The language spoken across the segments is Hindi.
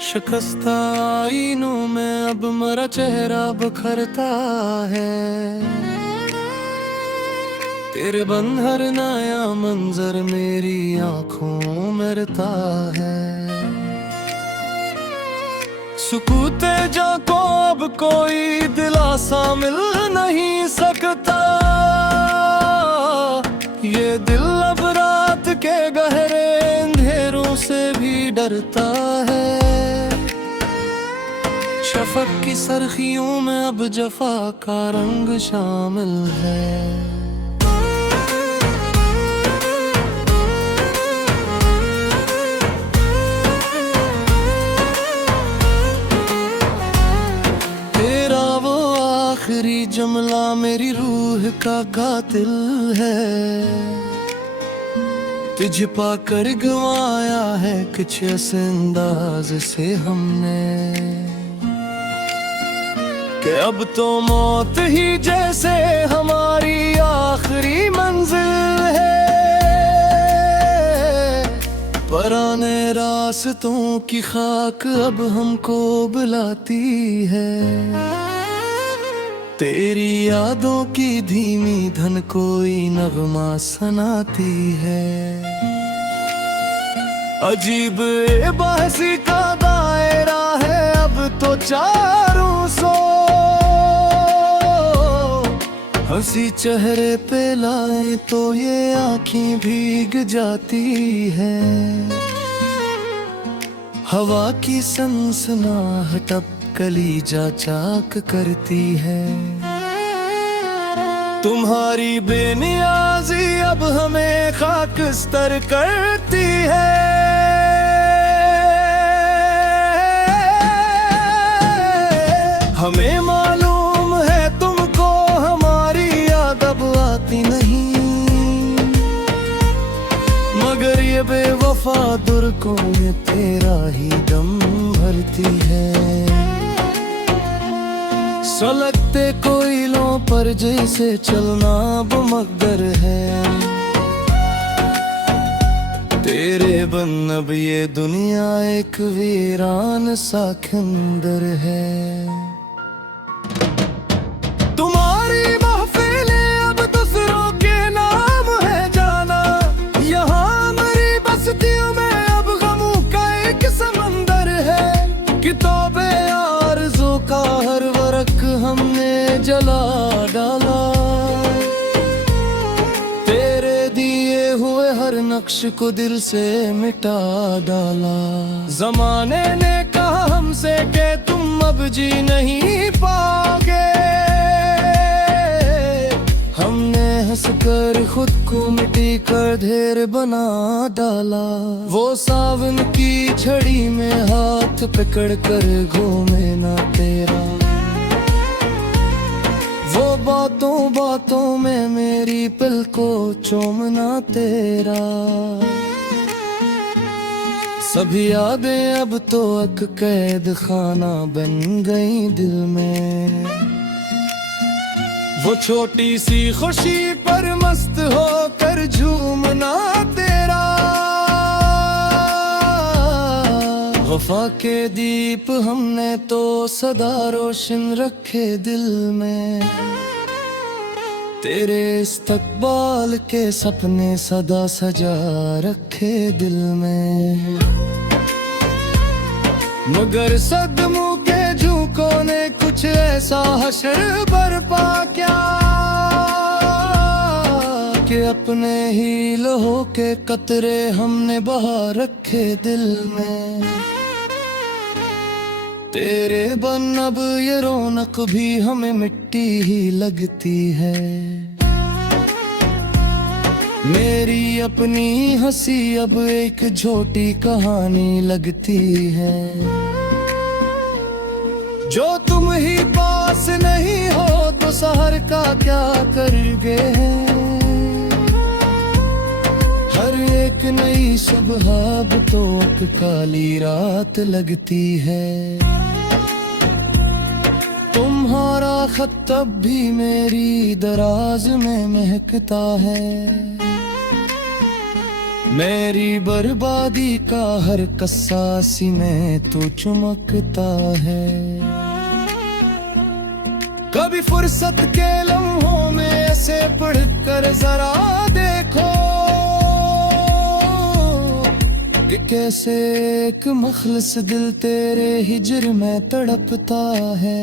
शिकस्ता आईनों में अब मेरा चेहरा बखरता है। तेरे बन हर नया मंजर मेरी आंखों में रहता है। सुकूते जा को अब कोई दिलासा मिल नहीं सकता। ये दिल अब रात के गहरे अंधेरों से भी डरता है। शफक की सरखियों में अब जफा का रंग शामिल है। तेरा वो आखिरी जुमला मेरी रूह का कातिल है। तुझ पाकर गवाया है कुछ ऐसे अंदाज से हमने कि अब तो मौत ही जैसे हमारी आखिरी मंजिल है। पुराने रास्तों की खाक अब हमको बुलाती है। तेरी यादों की धीमी धन कोई नगमा सुनाती है। अजीब बेबसी का दायरा है अब तो चारों सौ। हंसी चेहरे पे लाए तो ये आँखें भीग जाती है। हवा की सनसनाहट अब कलीजा चाक करती है। तुम्हारी बेनियाजी अब हमें खाकस्तर करती है। हमें मालूम है तुमको हमारी याद अब आती नहीं, मगर ये बेवफा दुर्गों में तेरा ही दम भरती है। सुलगते कोयलों पर जैसे चलना अब मकदर है। तेरे बन अब ये दुनिया एक वीरान सा खंडर है। तुम्हारी महफिलें अब दूसरों के नाम है जाना। यहाँ हमारी बस्तियों में अब गमों का एक समंदर है। किताबे आरज़ू का हर वर्क हमने जला डाला। तेरे दिए हुए हर नक्श को दिल से मिटा डाला। जमाने ने कहा हमसे कि तुम अब जी नहीं पाओगे। हमने हंसकर खुद को मिट्टी कर ढेर बना डाला। वो सावन की झड़ी में हाथ पकड़ कर घूमे ना तेरा। वो बातों बातों में मेरी पल को चूमना तेरा। सभी यादें अब तो एक कैद खाना बन गई दिल में। वो छोटी सी खुशी पर मस्त होकर झूमना तेरा। वफा के दीप हमने तो सदा रोशन रखे दिल में। तेरे इस्तकबाल के सपने सदा सजा रखे दिल में। मगर सदमों के झोंकों ने कुछ ऐसा हशर बरपा क्या कि अपने ही लहू के कतरे हमने बहा रखे दिल में। तेरे बन अब ये रौनक भी हमें मिट्टी ही लगती है। मेरी अपनी हंसी अब एक झोटी कहानी लगती है। जो तुम ही पास नहीं हो तो शहर का क्या करोगे। हर एक नई सुबह अब तो एक काली रात लगती है। तुम्हारा खत अब भी मेरी दराज में महकता है। मेरी बर्बादी का हर कस्सा सीने तो चमकता है। कभी फुर्सत के लम्हों में ऐसे पढ़कर जरा देखो कि कैसे एक मखलस दिल तेरे हिजर में तड़पता है।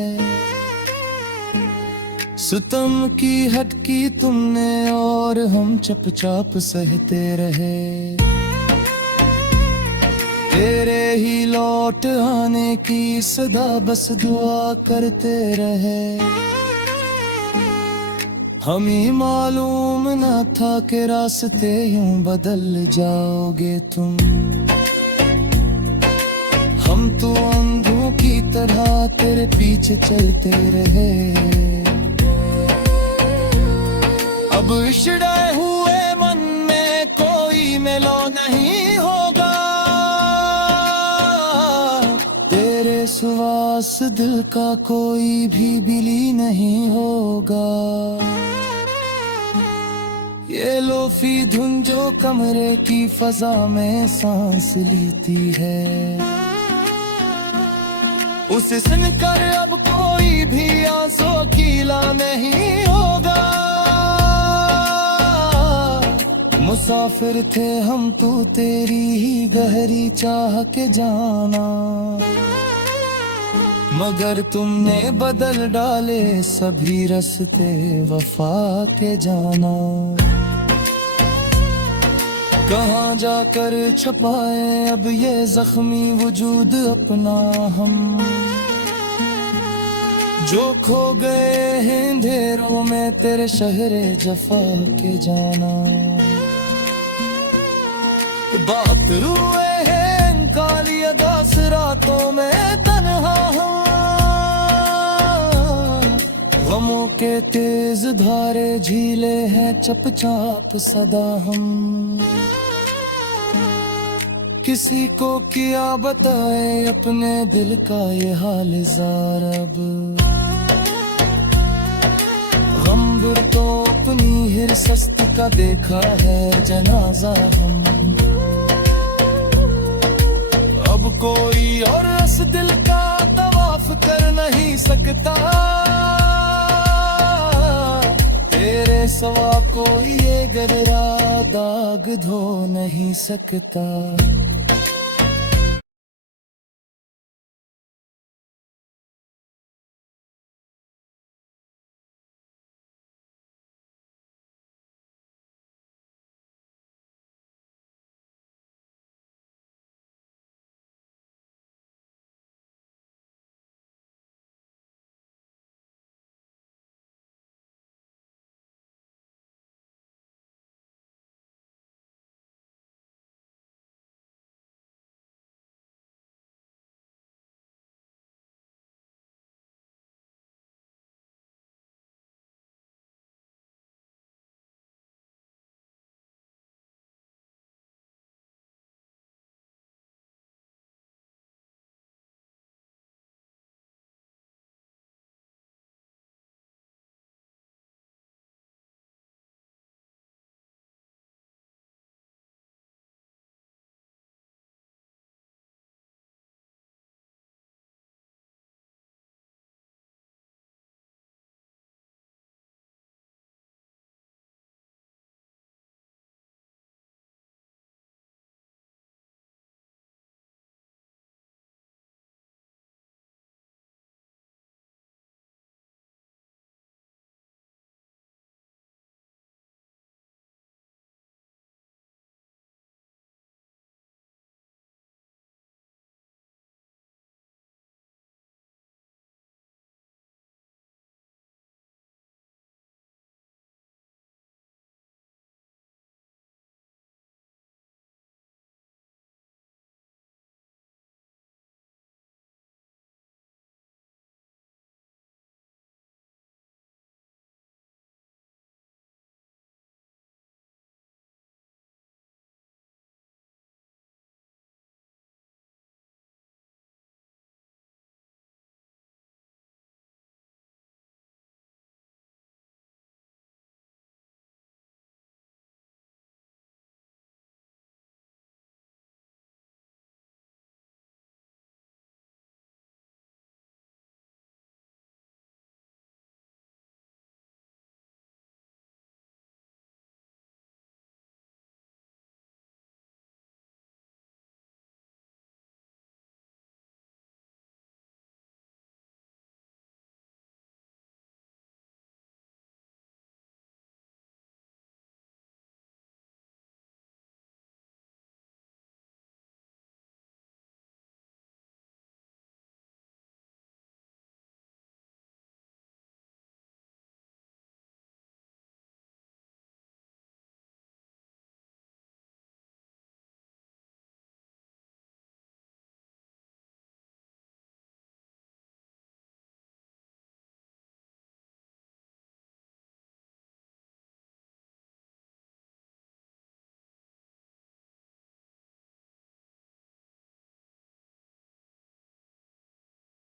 सितम की हद की तुमने और हम चुपचाप सहते रहे। तेरे ही लौट आने की सदा बस दुआ करते रहे। हमें मालूम न था कि रास्ते यूं बदल जाओगे तुम। हम तो अंधों की तरह तेरे पीछे चलते रहे। अब इशड़े हुए मन में कोई मेलो नहीं होगा। तेरे सुवास दिल का कोई भी बिली नहीं होगा। ये लोफी धुन जो कमरे की फजा में सांस लेती है, उसे सुनकर अब कोई भी आंसू गीला नहीं होगा। मुसाफिर थे हम तो तेरी ही गहरी चाह के जाना, मगर तुमने बदल डाले सभी रास्ते वफा के जाना। कहाँ जाकर छुपाए अब ये जख्मी वजूद अपना हम, जो खो गए हैं अंधेरों में तेरे शहरे जफा के जाना। बात रुए हैं काली अदास रातों में तन्हा हम, गमों के तेज धारे झीले हैं चपचाप सदा हम। किसी को किया बताए अपने दिल का ये हाल ज़ार अब, गम्बर तो अपनी हिरसत का देखा है जनाजा हम। अब कोई और इस दिल का तवाफ कर नहीं सकता, तेरे सवा कोई ये गहरा दाग धो नहीं सकता।